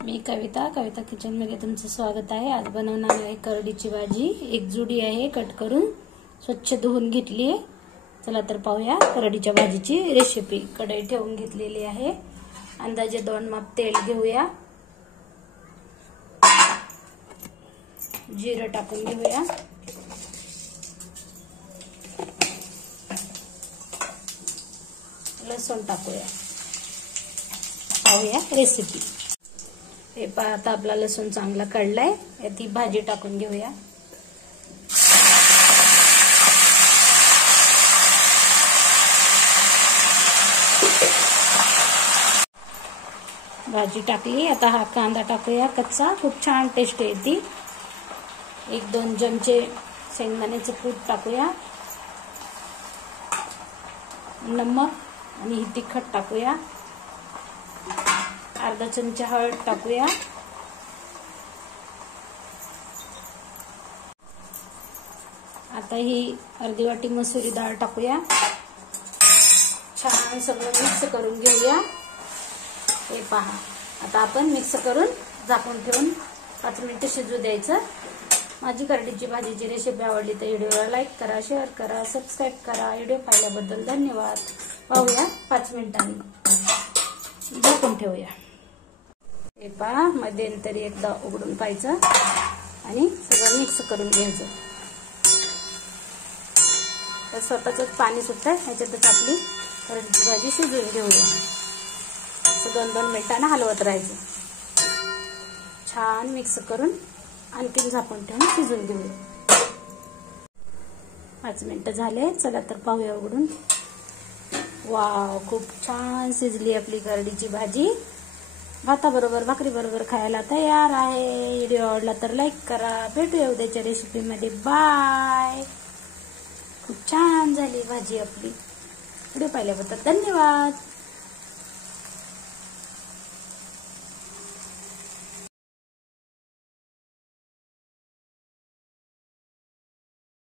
मी कविता kitchen मध्ये तुमचं स्वागत आहे। आज बनवणार आहे करडीची भाजी। एक जुडी आहे, कट करून स्वच्छ धुवून घेतली आहे। चला तर पाहूया करडीच्या भाजीची रेसिपी। कढई ठेवून घेतलेली आहे। अंदाजे 2 माप तेल घेऊया। जिरं टाकून घेऊया। लसूण टाकूया। पाहूया रेसिपी। हे पहा, आता आपला लसूण चांगला कढलाय। यात भाजी टाकून घेऊया। भाजी टाकली। आता हा कांदा टाकूया कच्चा, खूप छान टेस्ट येते। 1-2 चमचे शेंगदाण्याचं कूट टाकूया। नमक आणि तिखट टाकूया। अर्धा चमचा हळद टाकूया। आता ही अर्धी वाटी मसुरी डाळ टाकूया। छान सगळं मिक्स करून घेऊया। हे पहा, आता आपण मिक्स करून झाकून ठेवून 5 मिनिटं शिजू द्यायचं। माझी करडीची भाजीची रेसिपी आवडली तर व्हिडिओला लाईक करा, शेअर करा, सबस्क्राईब करा। व्हिडिओ पाहिल्याबद्दल धन्यवाद। पाहूया 5 मिनिटांनी झाकून ठेवूया। हे पहा, मध्यंतरी एकदा उघडून पाहायचं आणि सगळं मिक्स करून घ्यायचं। तर स्वतःच पाणी सुटतंय, ह्याच्यातच आपली करडीची भाजी शिजवून घेऊया। 2-2 मिनिटांना हलवत राहायचं। छान मिक्स करून आणखीन झाकून ठेवून शिजवून घेऊया। 5 मिनिटं झाले। चला तर पाहूया उघडून। वाव, खूप छान शिजली आपली करडीची भाजी। भाताबरोबर, भाकरी बरोबर खायला तयार आहे। व्हिडिओ आवडला तर लाईक करा। भेटूया उद्याच्या रेसिपी मध्ये। बाय। खूप छान झाली भाजी आपली। व्हिडिओ पाहिल्याबद्दल धन्यवाद।